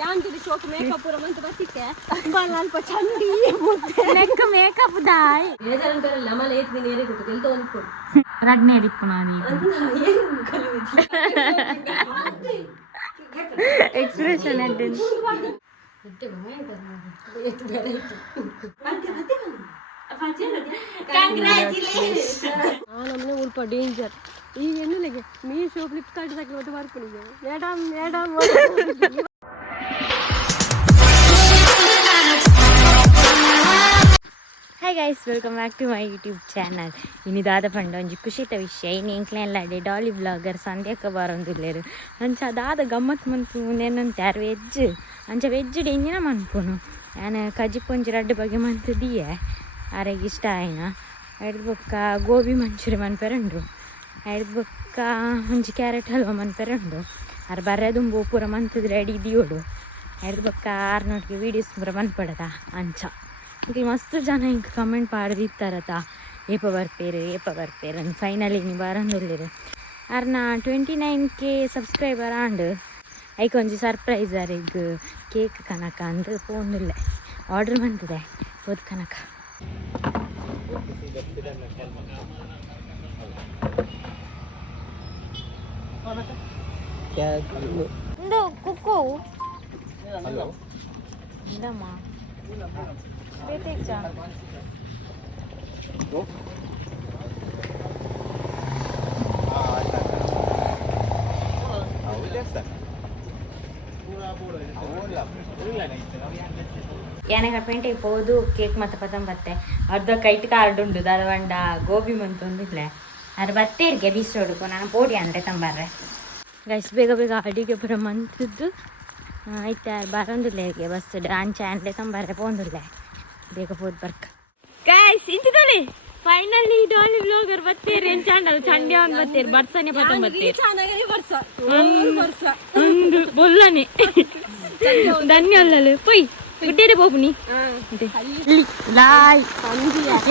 ಯಾಂತಿರಿ ಶೋಕ್ makeup ಪೂರ month ಬತ್ತಿಕ್ಕೆ ball ಅಲ್ಪ ಚಂಡಿ neck makeup ದಾಯ್ ಬೇಜಾರಂತರ ಲಮಲ ಏತ್ ದಿನ ಏರಿ ಕೊಟ್ಟು ಕೆಲ್ತ ಒಂದು ರಡ್ನೆ ಡಿಪ್ಪು ನಾನು ಎಕ್ಸ್ಪ್ರೆಷನ್ ಎಡ್ಡೆನ್ ನಮ್ಮನೆ ಉಲ್ಪ ಡೇಂಜರ್ ಈಗ ಎನ್ನುಲೆಗೆ ಮೀಶೋ ಫ್ಲಿಪ್ಕಾರ್ಟ್ ತಕ್ಕ ಒಟ್ಟು ಬರ್ಕೊಂಡಿದ್ದೆ madam hi guys welcome back to my YouTube channel ಇನ್ನಿದಾದ ಪಂಡ ಒಂಜಿ ಖುಷಿತ ವಿಷಯ ಇನ್ನು ಎಂಕ್ಲೆಲ್ಲಾಡೆ ಡಾಲಿ ಬ್ಲಾಗರ್ ಸಂಧ್ಯಾಕ ಬಾರೊಂದುಲ್ಲೆರು ಅಂಚ ಅದಾದ ಗಮ್ಮತ್ ಮನ್ಪು ನೆನಂತ ಯಾರು ವೆಜ್ ಡೇಂಜಿನ ಮನ್ಪುನು ನಾನು ಕಜ್ಜಿಪೊಂಜಿ ರಡ್ಡು ಬಗ್ಗೆ ಮಂತದಿಯೇ ಆರೆಗೆ ಇಷ್ಟ ಆಯ್ನ ಹಿಡ್ದು ಬೊಕ್ಕ ಗೋಬಿ ಮಂಚೂರಿ ಮನ್ಪೆರಂಡು ಹಿಡ್ದು ಬೊಕ್ಕ ಒಂಜಿ ಕ್ಯಾರೆಟ್ ಹಲ್ವ ಮನ್ಪೆರಂಡು ಆರು ಬರ್ರೆದುಂಬು ಪೂರ ಮಂತದ ರೆಡಿ ದಿಯೋಡು ಹಿಡ್ದು ಬೊಕ್ಕ ಆರ್ನೊಟ್ಟಿಗೆ ವೀಡಿಯೋಸ್ ಪೂರ ಮನ್ಪಡದ ಅಂಚ ಈಗ ಮಸ್ತ್ ಜನ ಹಿಂಗೆ ಕಮೆಂಟ್ ಪಾಡ್ದಿತ್ತಾರತ ಏಪ ಬರ್ಪೇರು ಅಂದ್ ಫೈನಲಿ ನೀವು ಬರಂದುಲ್ಲೇರು ಅರ್ನ 29K ಸಬ್ಸ್ಕ್ರೈಬರ್ ಆಂಡ್ ಐಕ್ ಒಂಜಿ ಸರ್ಪ್ರೈಸ್ ಈಗ ಕೇಕ್ ಕನಕ ಅಂದು ಪೋಂದುಲ್ಲೆ ಆರ್ಡ್ರ್ ಬಂದಿದೆ ಹೋದ ಕನಕ ಇಂದು ಕುಕ್ಕು ಇಂದಮ್ಮ ಬೇಟೆಚ್ಚಾ ಯಾನೆಗ ಪೇಂಟೆ ಪೋದು ಕೇಕ್ ಮತ್ತೆ ಪತಂಬತ್ತೆ ಅರ್ಧ ಕೈಟ್ ಕಾರ್ಡ್ ಉಂಡು ದಾರವಂಡ ಗೋಬಿ ಮಂತೊಂದಿಲ್ಲ ಅದು ಬತ್ತೇರ್ಗೆ ಬೀಸೋಡುಕು ನಾನು ಪೋಡಿ ಅಂದರೆ ತಂಬಾರ್ರೆ ಗೈಸ್ ಬೇಗ ಅಡಿಗೆ ಪುರ ಮಂತದ್ದು ಆಯ್ತು ಯಾರು ಬರೋಂದಿಲ್ಲ ಬಸ್ ಅಂಚೆ ಅಂಡ್ಲೆ ತಂಬಾರ್ರೆ ಪೋಂದಿಲ್ಲ ಬೇಗ ಹೋದ್ ಬರ್ಕ ಗೈಸ್ ಇಂಚಿದಳಿ ಫೈನಲಿ ಡಾಲಿ ಬ್ಲಾಗರ್ ಬತ್ತೇರಿ ಏನ್ ಚಾಂಡಲ್ ಚಂಡ್ಯ ಒಂದು ಬತ್ತೇರಿ ಬರ್ಸನೆ ಪತಂ ಬತ್ತೇರಿ ಒಂದು ಬೊಲ್ಲನೆ ಧನ್ಯವಾದಗಳು ಪೊಯ್ ಗುಡ್ಡೇಡೆ ಬೋಪುನಿ ಲಾಯ್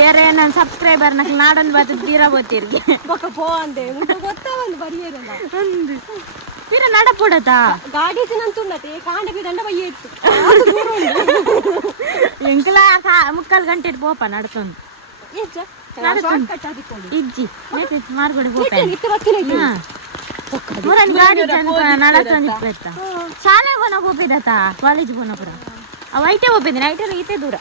ಏರೇ ನನ್ನ ಸಬ್ಸ್ಕ್ರೈಬರ್ ನಕ್ ನಾಡೊಂದು ಬತ್ತದ ತೀರಾ ಬೋತೀರ್ಗೆ ಬೊಕ್ಕ ಪೋ ಅಂದೆ ಗೊತ್ತಾ ಒಂದು ಬರಿಯೇರಲ್ಲ ಒಂದು ತೀರಾ ನಡ ಪೋಡತ ಗಾಡಿ ತಿನ್ನಂತುಂಡತೆ ಕಾಂಡಕ್ಕೆ ದಂಡ ಬಯ್ಯ ಇತ್ತು ಎಂಕಲ ಮುಕ್ಕಾಲು ಗಂಟೆ ಪೋಪ ನಡ್ತೊಂದು ಇಜ್ಜಿ ಮಾರ್ಗಡೆ ಪೋಪ ಮುರನ್ ಗಾಡಿ ನಡತೊಂದು ಇಪ್ಪತ್ತ ಶಾಲೆ ಬೋನ ಹೋಗಿದತ ಕಾಲೇಜ್ ಬೋನ ಪುರ ಅವು ಐಟೆ ಹೋಗಿದ್ದೀನಿ ಐಟೆಲ್ಲ ಈತೆ ದೂರ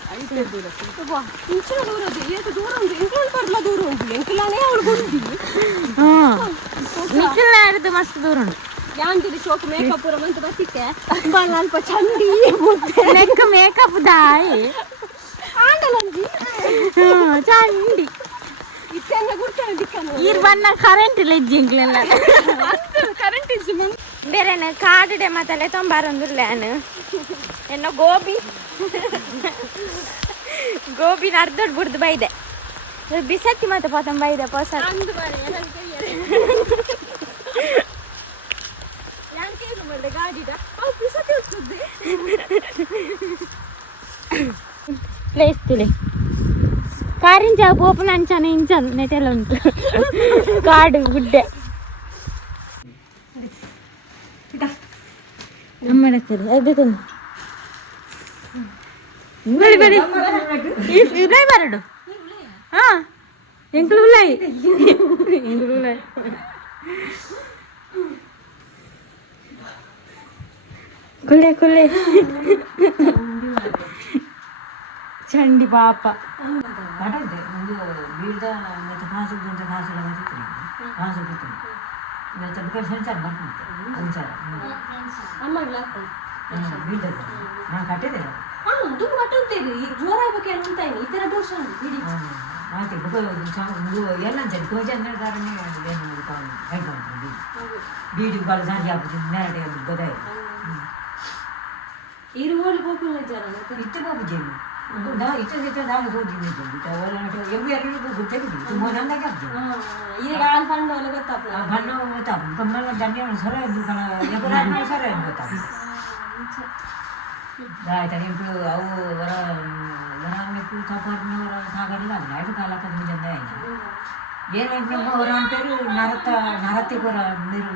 ಇಂಚಿನ ದೂರ ದೂರ ಉಂಟು ಎಂಕಲ್ ಬರ್ಲ ದೂರ ಉಂಟು ಎಂಕಲಾನೇ ಅವಳು ಬಂದಿದ್ವಿ ನಿಖಿಲ್ ಹಿಡಿದು ಮಸ್ತ್ ದೂರ ಉಂಟು ಯಾಂತಿರಿ ಶೋಕ್ ಮೇಕಪ್ ಪೂರ ಮಂತ್ ಬತ್ತಿಕ್ಕೆ ಬಾಲ್ ಅಲ್ಪ ಚಂಡಿ ನೆಕ್ ಮೇಕಪ್ ದಾಯಿ ಆಂಡಲಂಜಿ ಚಂಡಿ ಇತ್ತೆಂಗ ಗುರ್ತಾನೆ ದಿಕ್ಕನು ಈರ್ ಬನ್ನ ಕರೆಂಟ್ ಇಲ್ಲ ಇಜ್ಜಿಂಗ್ಲೆಲ್ಲ ಕರೆಂಟ್ ಇಜ್ಜಿ ಬೇರೆನ ಕಾಡಿಡೆ ಮತ್ತಲೆ ತೊಂಬಾರೊಂದಿಲ್ಲ ನಾನು ಏನೋ ಗೋಬಿನ ಅರ್ಧೊಡ್ ಬಿಡ್ದು ಬೈದೆ ಬಿಸತ್ತಿ ಮತ್ತೆ ಪತಂ ಬೈದೆ ಪೋಸ ಪ್ಲೇಸ್ ತುಳಿ ಕಾರಿನ ಜಾಗ ಓಪನ್ ಅಂಚಾನೆ ಇಂಚ ನೆಟೆಲ್ಲ ಉಂಟು ಕಾಡು ಗುಡ್ಡೆ ನಮ್ಮಡತ್ತದು ಅದು ತಂದು ಬಳಿ ಬಳಿ ಉಲಾಯ್ ಬರಡು ಹಾಂ ಎಂಕ್ಳು ಉಲಾಯ್ ಕುಳ್ಳೆ ಚಂಡಿ ಪಾಪ ನರತ್ತಿ ಕೂಡ ನೀರು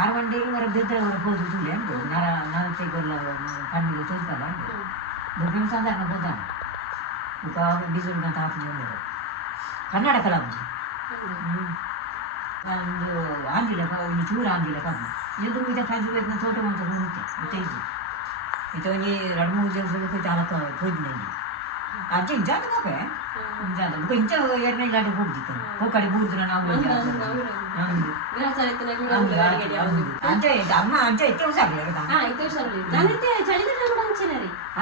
6 ಗಂಟೆಗೆ ಹೊರಬಿದ್ದರೆ ಹೊರಬೋದು ಉಂಟು ನರತೆಗೆಲ್ಲ ಕಣ್ಣಿಗೆ ತೋರಿಸಲ್ಲ ಉಂಟು 3 ನಿಮಿಷ ಅಂದ್ರೆ ಹೋದ ಡೀಸೆಲ್ ಅಂತ ಹಾಕಿ ಕನ್ನಡ ಕಲಾಪ ಒಂದು ಆಂಗಿಲ್ಲ ಒಂದು ಚೂರು ಆಂಗಿಲ್ಲ ಕಬ್ಬು ಇದು ಇದು ಪಂಚಬೇಕು ತೋಟ ಅಂತ ಹೋಗುತ್ತೆ ಇದು ಒಂದು 2-3 ದಿವಸ ಚಾಲಕ ಹೋದ್ನಲ್ಲಿ ಅಜ್ಜಿ ಇಂಜಾದ ಮಗ ಇಂಜಾದ ಮಗ ಇಂಚ ಎರಡನೇ ಗಾಡಿ ಹೋಗ್ದಿತ್ತು ಹೋಗಿ ಬೂರ್ದು ನಾವು ಅಂಚೆ ಅಮ್ಮ ಅಂಚೆ ಎತ್ತೆ ಹುಷಾರಿ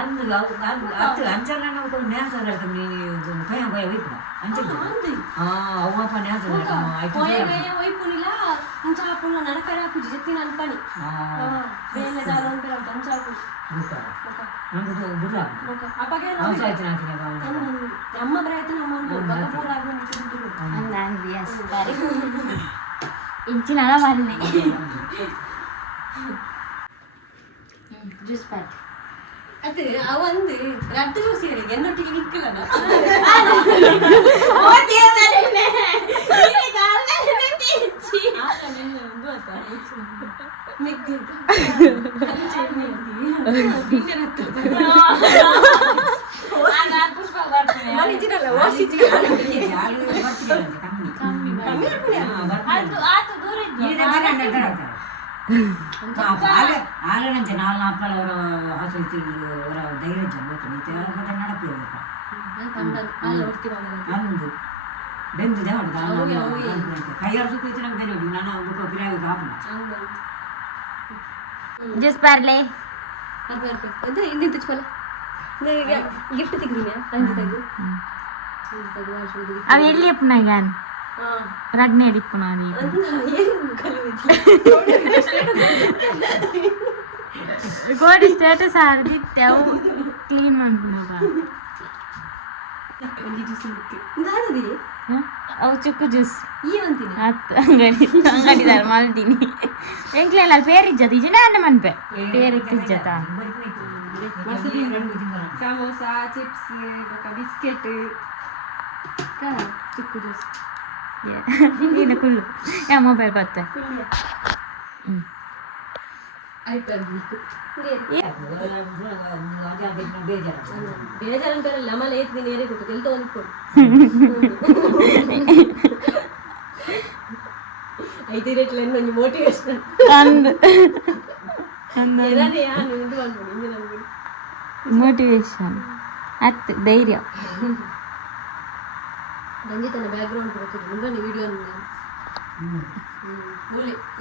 ಅಂದು ಹತ್ತು ಅಂಚಲ್ಲ ನಾವು ನ್ಯಾಸರ ಕೈ ಭಯ ವೈಪು ಅಂಚೆ ಅವ್ವಪ್ಪ ನ್ಯಾಸರ ಇಂಚಿನ ಮಲ್ಲಿ ಜ್ಯೂಸ್ ಪ್ಯಾಕ್ அது வந்து ரெண்டு ஜூஸ் இருக்கு என்னொட்டிக்கு நிக்கல ಆಲನಂಚೆ 4 ಅವರ ಆಸಕ್ತಿ ಅವರ ಧೈರ್ಯ ಜನ ನಡಪೇ ಅಂದು ಬೆಂದಿದೆ ಕೈಯಾರು ಸುಖ ನಮ್ಗೆ ಧೈರ್ಯ ನಾನು ಒಬ್ಬ ಗಿರಾಗಿ ಜ್ಯೂಸ್ ಪಾರ್ಲೆ ಅದು ಹಿಂದಿನ ತುಚ್ಪಲ್ಲ ಗಿಫ್ಟ್ ತೆಗ್ದಿನಿ ರಂಜಿತಾಗಿ ಅವು ಎಲ್ಲಿ ಎಪ್ಪನಾಗ ರಡ್ನೆ ಅಡಿಪ್ಪನ ಗೋಡಿ ಸ್ಟೇಟಸ್ ಆಡಿತ್ತೆ ಅವು ಕ್ಲೀನ್ ಮಾಡ್ಬಿಡವ ಅವು ಚುಕ್ಕು ಜ್ಯೂಸ್ ಹತ್ತು ಅಂಗಡಿದಾರ ಮಾಡ್ತೀನಿ ಎಂಕ್ಲೆಲ್ಲ ಪೇರಿಜ್ಜದ ಇಜನ ಅನ್ನ ಮನ್ಪೆ ಪೇರಿಜ್ಜತ ಸಮೋಸ ಚಿಪ್ಸ್ ಬಿಸ್ಕೆಟ್ ಚುಕ್ಕು ಜ್ಯೂಸ್ ನೀನು ಕುಳ್ಳು ಯಾ ಮೊಬೈಲ್ ಬತ್ತೆ ಬೇಜಾರಂತಾರಲ್ಲ ಮಳೆ ಏತ್ತೀನಿ ಏರೇ ಕೊಟ್ಟು ಎಲ್ತ ಒಂದ್ಕೊಡು 5 ರೇಟ್ಲ ಒಂದು ಮೋಟಿವೇಶನ್ ಮೋಟಿವೇಶನ್ ಹತ್ತು ಧೈರ್ಯ ರಂಜಿತನ ಬ್ಯಾಕ್ಗ್ರೌಂಡ್ ಕೊಡ್ತೀನಿ ಮುಂಬನ್ನಿ ವಿಡಿಯೋ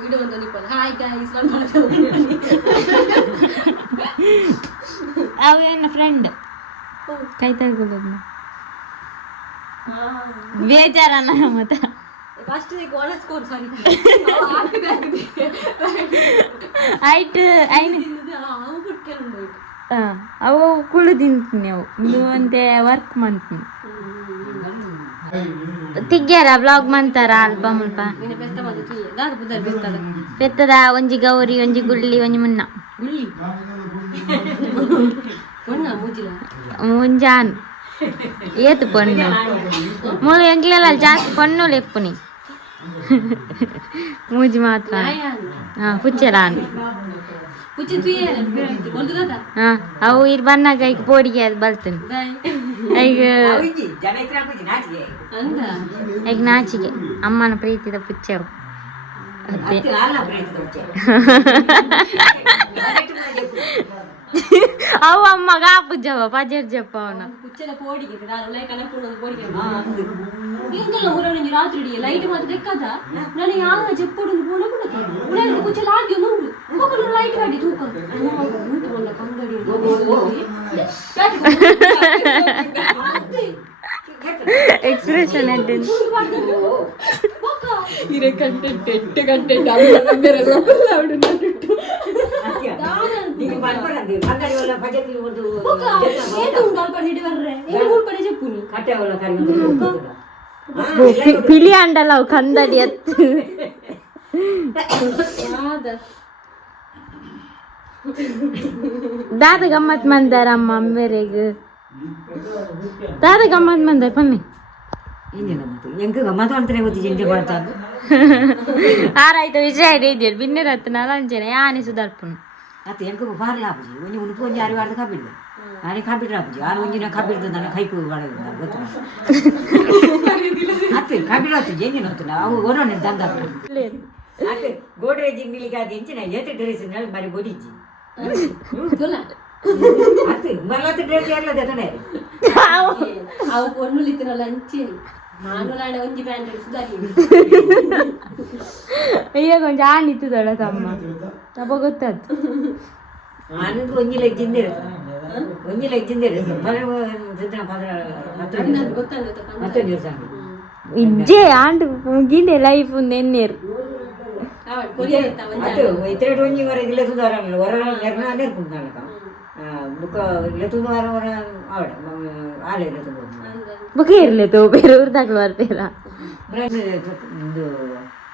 ವಿಡಿಯೋ ಅಂತ ನಿಪ್ಪಲ್ಲ ಹಾಯ್ ಗೈಸ್ ಅವೇನ ಫ್ರೆಂಡ್ ಕೈ ತಗೊಳ್ಳೋದು ಬೇಜಾರನ್ನ ಮತ್ತ ಫಸ್ಟ್ ಓನ ಸ್ಕೋರ್ ಸಾರಿ ಆಯ್ತು ಅವು ಕುಳು ತಿಂತೀನಿ ಅವು ಇದು ಅಂತೆ ವರ್ಕ್ ಮಾಡ್ತೀನಿ ತಿಗ್ಗ್ಯಾರ ಬ್ಲಾಗ್ ಮಾಡ್ತಾರ ಆಲ್ಬಮ್ ಅಲ್ಪ ಪೆತ್ತದ ಒಂಜಿ ಗೌರಿ ಒಂಜಿ ಗುಳ್ಳಿ ಒಂಜಿ ಮುನ್ನ ಮುಂಜಾನ್ ಏತು ಪೊಣ್ಣು ಮೂಳು ಎಂಗ್ಲೆಲ್ಲ ಜಾಸ್ತಿ ಪೊಣ್ಣು ಲೆಪ್ಪುನಿ ಮೂಜಿ ಮಾತ್ರ ಪುಚ್ಚಲಾನು ಅವು ಇರ್ ಬನ್ನಾಗ ಈಗ ಪೋಡಿಗೆ ಅದು ಬಲ್ತೀನಿ ಈಗ ಈಗ ನಾಚಿಗೆ ಅಮ್ಮನ ಪ್ರೀತಿದ ಪುಚ್ಚವು ಅವು ಅಮ್ಮಗ ಪುಜ್ಜವ ಪಜರ್ ಜಪ್ಪ ಅವನ ರಾತ್ರಿ ಲೈಟ್ ಮಾತ್ರ ಲೆಕ್ಕದ ನಾನು ಯಾವ ಜಪ್ಪಡು ಕುಚ್ಚಲಾಗಿ ಮುಂದು ಲೈಟ್ ಮಾಡಿ ತೂಕ ಎಕ್ಸ್ಪ್ರೆಷನ್ ಕಂಟೆಂಟ್ పిలి అండలా కందడి ఎత్తు దాద గమ్మత్ మందార అమ్మ అమ్మేరేగు దాద గమ్మత్ మందార పన్ని ಹಿಂಗೆ ಗಮ್ಮತ್ತು ಹೆಂಗೆ ಗಮ್ಮತ್ತು ಅಂತಾನೆ ಗೊತ್ತಿ ಜಿಂಜೆ ಕೊಡ್ತಾದ್ದು ಆರಾಯ್ತು ವಿಷಯ ಇದ್ದೀರಿ ಬಿನ್ನಿರ ಹತ್ತಿನಾಲ ಅಂಚೆನೆ ಯಾನೆ ಸುಧಾರ್ಪುನು ಅತ್ತೆ ಹೆಂಗೆ ಬಾರ್ಲ ಆಪುಜಿ ಒಂಜಿ ಉಣುಕು ಒಂಜಿ ಅರಿ ವಾರ್ದು ಕಬ್ಬಿಡ್ದು ನಾನೇ ಕಬ್ಬಿಡ್ರ ಆಪುಜಿ ಆರು ಒಂಜಿನ ಕಬ್ಬಿಡ್ದು ನನ್ನ ಕೈ ಕೂಗಿ ಬಾಡೋದು ನಾನು ಗೊತ್ತು ಅತ್ತೆ ಕಬ್ಬಿಡ ಹತ್ತಿಜಿ ಹೆಂಗಿನ ಹೊತ್ತಿನ ಅವು ಓಡೋಣ ದಂಗ ಅತ್ತೆ ಗೋಡ್ರೇಜಿ ನಿಲಿಗೆ ಅದು ಹೆಂಚಿನ ಏತೆ ಡ್ರೆಸ್ ಬರೀ ಬೊಡಿಜ್ಜಿ ಅತ್ತೆ ಮರಲತ್ತೆ ಡ್ರೆಸ್ ಇರ್ಲದೆ ತೊಡೆ ಅವು ಪೊಣ್ಣು ಲಿತ್ತಿನಲ್ಲ ಅಂಚೇನಿ ನಾನು ನಾಳೆ ಒಂಜಿ ಪ್ಯಾಂಟ್ ಸುಧಾರಿ ಈಗ ಕೊಂಚ ಆನಿತ್ತು ದೊಡ್ಡ ತಮ್ಮ ತಪ್ಪ ಗೊತ್ತಾಯ್ತು ಆನಂದ್ ಒಂಜಿ ಲೆಜ್ಜಿಂದ ಇರುತ್ತೆ ಒಂಜಿ ಲೆಜ್ಜಿಂದ ಇರುತ್ತೆ ಮತ್ತೊಂದು ದಿವಸ ಇಜ್ಜೆ ಆಂಡು ಮುಗಿಂಡೆ ಲೈಫ್ ನೆನ್ನೇರು ಅದು ಇತರೇಟ್ ಒಂಜಿ ವರ ಇಲ್ಲ ಸುಧಾರಲ್ಲ ಹೊರ ನೆರ್ನಾನೇ ಇರ್ಕೊಂಡು ನಾಳಕ ಬುಕ್ಕ ಇಲ್ಲ ತುಂದುವಾರ ಹೊರ ಆವಡ ಆಲೆ ಇಲ್ಲ ತುಂಬ ಬುಕ್ಕ ಇರ್ಲಿ ತೋ ಬೇರೆ ಊರ್ದಾಗ್ಲು ಬರ್ತೀರ ಇದು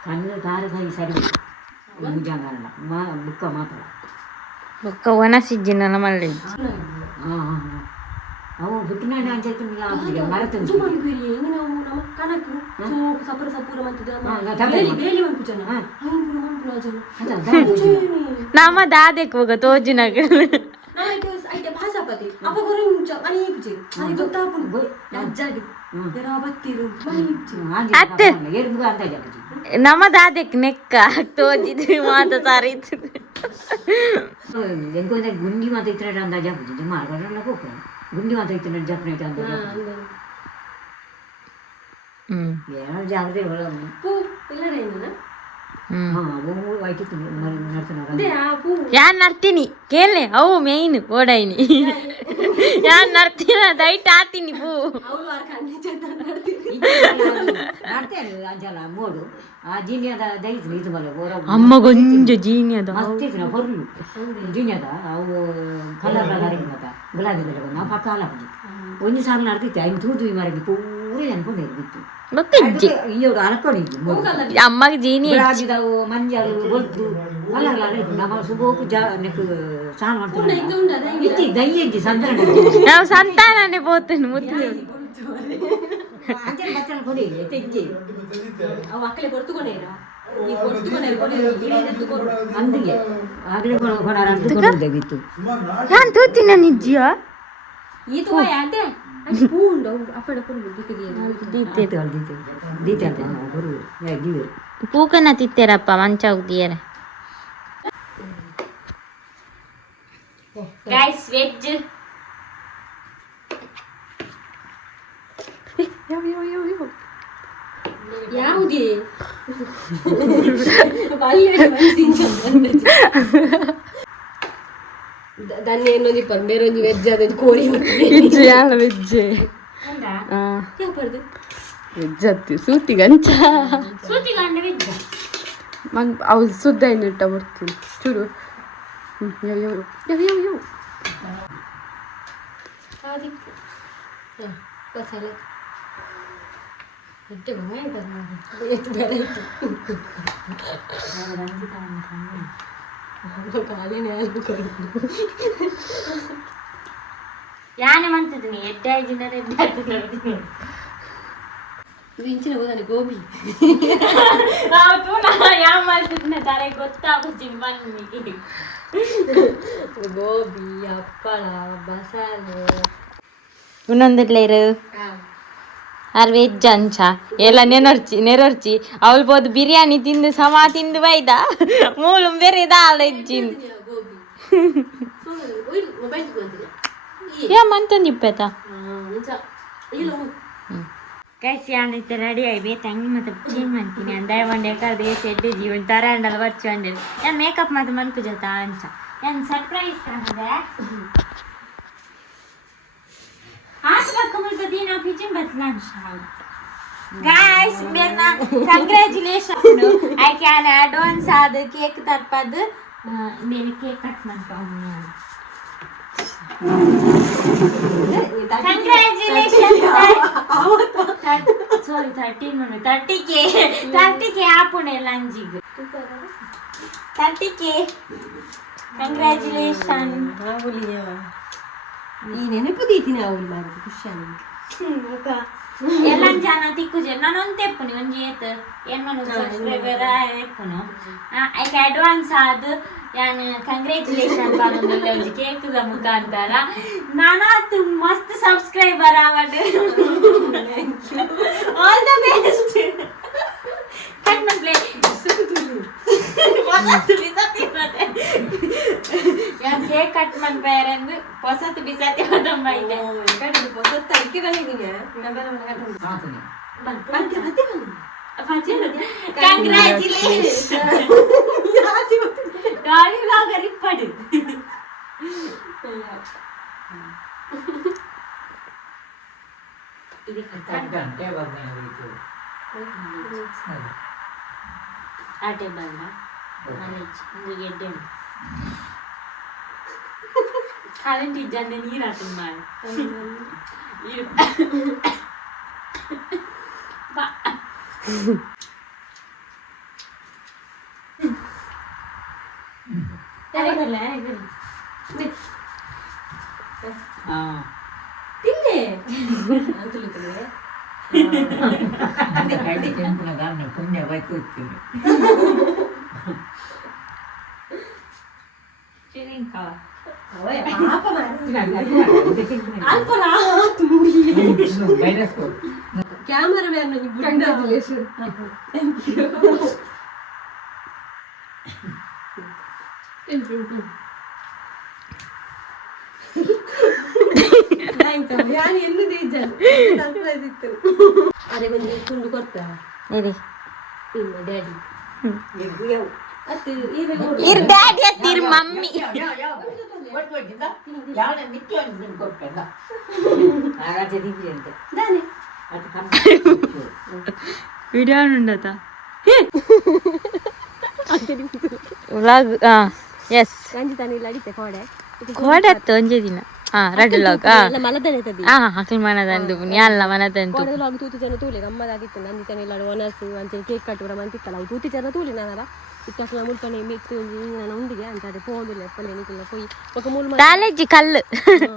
ಕಣ್ಣು ತಾರೆ ಕೈ ಸರಿ ಮುಜಾಂಗಲ್ಲ ಬುಕ್ಕ ಮಾತ್ರ ಬುಕ್ಕ ಒಣಸಿಜ್ಜಿನಲ್ಲ ಮಳ್ಳಿ ಹಾಂ ಹಾಂ ಅವು ಬುಕ್ಕಿನ ಅಂಚೆಲ್ಲ ಆಗ್ತಿದೆ ಮರತು ನಮ್ಮ ಕಣಕು ಸಪುರ ಸಪುರ ಬೇಲಿ ಒಂದು ಜನ ನಮ್ಮ ದಾದೆಕ್ ಹೋಗ ತೋಜಿನಾಗ అయితే భాషాపతి అప్ప గురించి అని ఇచ్చి అది గుత్తాపు లజ్జాడి ఎరా బత్తిరు మని ఇచ్చి ಅತ್ತೆ ನಮ್ಮ ದಾದೆಕ್ ನೆಕ್ಕ ತೋಜಿದ್ವಿ ಮಾತ ಸಾರಿ ಎಂಕೊಂದ್ರೆ ಗುಂಡಿ ಮಾತ ಇತ್ತಿನ ಅಂದಾಜ ಆಗ್ಬಿಟ್ಟಿದೆ ಮಾರ್ಗಡೆಲ್ಲ ಹೋಗ್ತದೆ ಗುಂಡಿ ಮಾತ ಇತ್ತಿನ ಜಪ್ನೇಟ್ ಅಂದಾಜ ಏನೋ ಜಾಗ್ರತೆ ಪೂ ಇಲ್ಲರೇನ ಯಾನ್ ನರ್ತೀನಿ ಕೇಳಲೆ ಅವು ಮೇಯ್ನ್ ಓಡಾಯ್ನಿ ಯಾನ್ ನರ್ತೀನ ದೈಟ್ ಆತೀನಿ ಪೂ ಮೋಡು ಆ ಜೀನಿಯದ ದೈತು ಇದು ಮಲೆ ಅಮ್ಮ ಗೊಂಜ ಜೀನಿಯದ ಮಸ್ತಿತ್ತು ನಾವು ಹೊರಲು ಜೀನಿಯದ ಅವು ಕಲರ್ ಕಲರ್ ಮತ್ತ ಗುಲಾಬಿ ಕಲರ್ ನಾವು ಪಕ್ಕ ಹಾಲ ಒಂಜಿ ಸಾಲ ನಡ್ತಿತ್ತು ಐದು ತೂದು ಮಾರಿಗೆ ಪೂರೇ ಅನ್ಕೊಂಡು ಬಿತ್ತು ಗೊತ್ತಿಜ್ಜಿ ಇವ್ರು ಅನ್ಕೊಂಡಿದ್ದು ಅಮ್ಮಗೆ ಜೀನಿ ರಾಜಿದವು ಮಂಜರು ಗೊದ್ದು ಕಲರ್ ನಮ್ಮ ಸುಬೋಕು ನೆಕ್ಕು ಸ್ನಾನ ಮಾಡ್ತಾರೆ ಇತ್ತಿ ದಯ್ಯಜ್ಜಿ ಸಂತಾನ ನಾವು ಸಂತಾನನೇ పోతాను ಮುತ್ತು ಅಂಜಲ್ ಬಚ್ಚಲ್ ಕೊಡಿ ತೆಜ್ಜಿ ಅವ ಅಕ್ಕಲೆ ಕೊಡ್ತುಕೊಂಡೇರಾ ಈ ಕೊಡ್ತುಕೊಂಡೇರು ಅಂದಿಗೆ ಆಗಲೇ ಕೊಡಾರ ಅಂತ ಕೊಡೋದಾಗಿತ್ತು ನಾನು ತೋತಿನ ನಿಜ್ಜಿಯ ಈತು ಯಾತೆ ಅದು ಪೂಂಡ ಅಪ್ಪಡ ಪೂಂಡ ದೀತೆ ದೀತೆ ಅಂತ ಗುರು ದಿವೆ ಪೂಕನ ತಿತ್ತೇರಪ್ಪ ಮಂಚ ಉದ್ದಿಯರೆ ಗೈಸ್ ವೆಜ್ ಯಾವುದು దాన్ని ఎన్నోది పర్మేరోజు వెజ్ అది కోరి వెజ్ యాల వెజ్ యా పర్దు వెజ్ అత్ತಿ ಸೂತಿ ಗಂಚ ಸೂತಿ ಗಂಡ వెజ్ ಮಗ್ ಅವು ಸುದ್ದ ಇನ್ನಿಟ್ಟ ಬರ್ತೀನಿ ಚೂರು ಯವ್ ಯವ್ ಯವ್ ಯವ್ ಯವ್ అది ಬಸಳೆ ಇಟ್ಟು ಬಮೆ ಕರ್ನಾಟಕ ಎಷ್ಟು ಬೇರೆ ಯಾನೆ ಮಂತಿದ್ದೀನಿ ಎಡ್ಡಾಯ್ಜಿನರೆ ಇಂಚಿನ ಹೋದಾನೆ ಗೋಬಿ ಯಾ ಮಾಡ್ತಿದ್ನ ತಾರೆ ಗೊತ್ತಾಗುತ್ತೆ ಬನ್ನಿ ಗೋಬಿ ಹಪ್ಪಳ ಬಸಳೆ ಇನ್ನೊಂದಿಡ್ಲೇರು ಆರ್ ವೆಜ್ ಅಂಚ ಎಲ್ಲ ನೆರರ್ಚಿ ಅವಳು ಬೋದು ಬಿರಿಯಾನಿ ತಿಂದು ಸಮ ತಿಂದು ಬೈದ ಮೂಲು ಬೇರೆ ದಾಲ್ ಎಜ್ಜಿನ್ ಯಾ ಮಂತೊಂದು ಇಪ್ಪತ್ತ ಕೈಸಿ ಆಂಡೈತೆ ರೆಡಿ ಆಗಿ ತಂಗಿ ಮತ್ತೆ ಚೇಂಜ್ ಮಾಡ್ತೀನಿ ಅಂದಾಯ ಒಂಡೆ ಕರ್ದು ಎಡ್ಡೆ ಜೀವನ ತರ ಅಂಡಲ್ಲ ಬರ್ಚು ಅಂಡೇಳಿ ನಾನು ಮೇಕಪ್ ಮತ್ತೆ ಮನ್ಕು ಜೊತೆ ಅಂಚ ನಾನು ಸರ್ಪ್ರೈಸ್ ತಂದೆ Guys, congratulations! I can advance the cake tarpadu. Many cake cut Congratulations! Sorry, 13 minutes. 30K. 30K apune lanjig. 30K. Congratulations. ಈ ನೆನಪು ದೀತಿನಿ ಅವಳು ಮಾಡಿ ಖುಷಿ ಎಲ್ಲ ಜನ ತಿಕ್ಕುಜೆ ನಾನು ಒಂದು ತೆಪ್ಪುನಿ ಒಂಜಿ ಏತ್ ಏನ್ ಮಾಡೋದು ಸಬ್ಸ್ಕ್ರೈಬರ್ ಎಪ್ಪುನು ಐಕೆ ಅಡ್ವಾನ್ಸ್ ಆದ್ ಯಾನ್ ಕಂಗ್ರ್ಯಾಚುಲೇಷನ್ ಪಾನೊಂದುಲ್ಲೆ ಒಂಜಿ ಕೇಕ್ ದ ಮುಖಾಂತರ ನಾನಾತು ಮಸ್ತ್ ಸಬ್ಸ್ಕ್ರೈಬರ್ ಆವಡ್ ಆಲ್ ದ ಬೆಸ್ಟ್ ಕಟ್ ಮಾಡ್ಲೆ ಯಾನ್ ಕೇಕ್ ಕಟ್ ಮಾಡ್ಬೇರೆಂದು ಹೊಸತು ಬಿಸಾತಿ ಹೋದಮ್ಮ ಇದೆ ಕಂಗ್ರ್ಯಾಚುಲೇಷನ್ ಡಾಲಿ ವ್ಲಾಗರ್ ಇಪ್ಪಡು ಆಟೆ ಬಂದ ಒಂದು ಗೆಡ್ಡೆ ಕರೆಂಟ್ ಇದ್ದಂದೆ ನೀರು ಹಾಕಿ ಮಾಡಿ ಬಾ ತಿನ್ನೆ ಕೆಂಪನ ಗಾನ ಪುಣ್ಯ ಬೈಕು ಕ್ಯಾಮರಾಮ್ಯಾನ್ ഞാൻ എന്ന് തീച്ചാൽ സർപ്രൈസ് ഇತ್ತು ಅರೆ ಒಂದು ತುಂಡು ಕೊಡ್ತಾರ ಇರಿ പിന്നെ ಡ್ಯಾಡಿ ಇರ್ ಡ್ಯಾಡಿ ಅತ್ತಿರ್ ಮಮ್ಮಿ ವಿಡಿಯೋ ఉండదా ವ್ಲಾಗ್ ಎಸ್ ರಂಜಿತ ನೀನು ಅಡಿತೆ ಕೋಡೆ ಕೋಡೆ ಅತ್ತ ಒಂಜೆ ದಿನ ರೆಡ್ ವ್ಲಾಗ್ ಮಲದನೆ ತದಿ ಹಾಕಲ್ ಮನದಂದು ಎಲ್ಲ ಮನದಂತು ಕೋಡೆ ವ್ಲಾಗ್ ತೂತು ಜನ ತೂಲೆ ಗಮ್ಮದಾಗಿತ್ತು ರಂಜಿತ ನೀನು ಒನಸು ಅಂಚೆ ಕೇಕ್ ಕಟ್ಟುರ ಮಂತಿತ್ತಲ್ಲ ಅವು ತೂತಿ ಜನ ತೂಲಿ ನಾನರ ಇತ್ತಕ್ಲ ಮುಲ್ಪನೆ ಮಿತ್ತು ನಾನು ಉಂಡಿಗೆ ಅಂತ ಪೋಂದಿಲ್ಲ ಎಪ್ಪಲೆ ನಿಕ್ಕಿಲ್ಲ ಪೋಯಿ ఒక ಮೂಲ ಕಾಲೇಜಿ ಕಲ್ಲು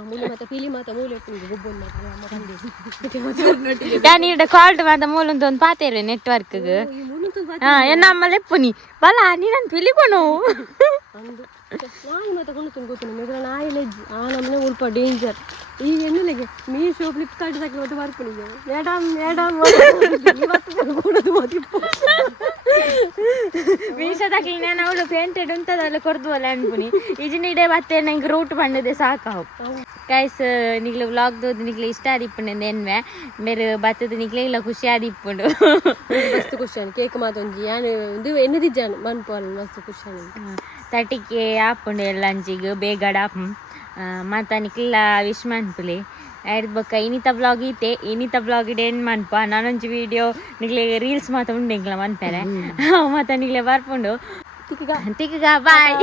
ಮೂಲ ಮತ್ತೆ ಫಿಲಿ ಮಾತ ಮೂಲ ಎಪ್ಪುಂದು ಗುಬ್ಬೊನ್ ಮಾತ ಅಮ್ಮ ಕಂಡಿ ಯಾನ್ ಈಡ ಕಾಲ್ಟ್ ಮಾತ ಮೂಲಂತ ಒಂದು ಪಾತೇರೆ ನೆಟ್ವರ್ಕ್ ಎನ್ನ ಅಮ್ಮಲೆ ಎಪ್ಪುನಿ ಬಲ ನೀ ನಾನು ಪಿಲಿಕೊನು ಅಂದು ನಾಯಿ ಮಾತ ಕೊಂಡು ಗೊತ್ತಿನ ಮೆಗ್ರ ನಾಯಿ ಲೆಜ್ಜಿ ನಮ್ಮನೆ ಉಲ್ಪ ಡೇಂಜರ್ ಈಗ ಎನ್ನುಲೆಗೆ ಮೀಶೋ ಫ್ಲಿಪ್ಕಾರ್ಟ್ ತಕ್ಕ ಮತ್ತೆ ಬರ್ಪಣಿಗೆ ಮೇಡಮ್ ಇವತ್ತು ಕೂಡದು ಮದಿಪ್ಪು ಮೀಶೋದಾಗ ನಾನು ಅವಳು ಪೇಂಟೆಡ್ ಉಂಟದಲ್ಲ ಕೊರ್ದುವಲ್ಲ ಅನ್ಪುನಿ ಈಜಿನ ಇಡೇ ಮತ್ತೆ ನಂಗೆ ರೂಟ್ ಬಂದದೆ ಸಾಕಾವು ಗೈಸ್ ನಿಗ್ಲು ವ್ಲಾಗ್ ದೋದು ನಿಗ್ಲು ಇಷ್ಟ ಆದಿಪ್ಪುಂಡು ಎನ್ವೆ ಬೇರೆ ಬತ್ತದ ನಿಗ್ಲೆ ಇಲ್ಲ ಖುಷಿ ಆದಿಪ್ಪುಂಡು ಮಸ್ತ್ ಖುಷಿಯಾನು ಕೇಕ್ ಮಾತೊಂಜಿ ಯಾನು ಇದು ಎನ್ನದಿಜ್ಜಾನು ಮನ್ಪೋನು ಮಸ್ತ್ ಖುಷಿಯಾನು 30K ಆಪುಂಡು ಎಲ್ಲ ಅಂಚಿಗೆ ಬೇಗಡ ಮತ್ತು ನಿಕ್ಲ ವಿಶ್ ಮನ್ಪುಲಿ ಆಯ್ತು ಬೊಕ್ಕ ಇನಿತ ವ್ಲಾಗ್ ಈತೆ ಇನಿತ ವ್ಲಾಗ್ ಇಡೆ ಏನು ಮನ್ಪ ನಾನೊಂಚು ವೀಡಿಯೋ ನಿಗ್ಲೆ ರೀಲ್ಸ್ ಮಾತ ಉಂಡು ನಿಗ್ಲ ಮನ್ಪೇರೆ ಮತ್ತು ನಿಗ್ಲೆ ಬರ್ಪುಂಡು ತಿಕ್ಕಗ ಬಾಯ್